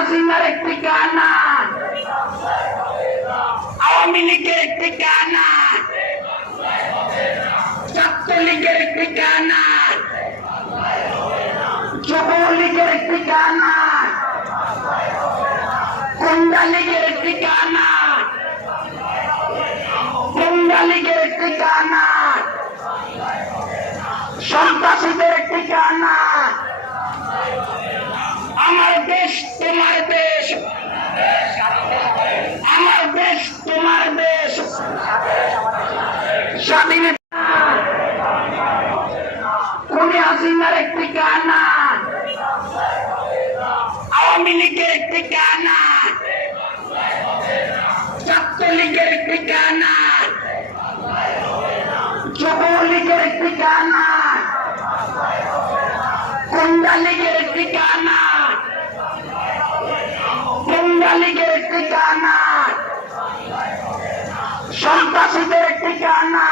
হাসিনার একটি কানা আওয়ামী লীগের একটি কানা ছাত্রলীগের একটি কানা যুবলীগের একটি কানা কুন্ডা লীগের একটি কানা কুন্ডা লীগের একটি কানা সন্ত্রাসীদের একটি কানা আমার দেশ তোমার দেশ স্বাধীনতা খুনি হাসিনার একটি কানা আওয়ামী লীগের একটি কানা ছাত্রলীগের একটি কানা যুবলীগের একটি কানা কুন্ডা লীগের একটি কানা কুন্ডা লীগের একটি কানা সন্ত্রাসীদের একটি কানা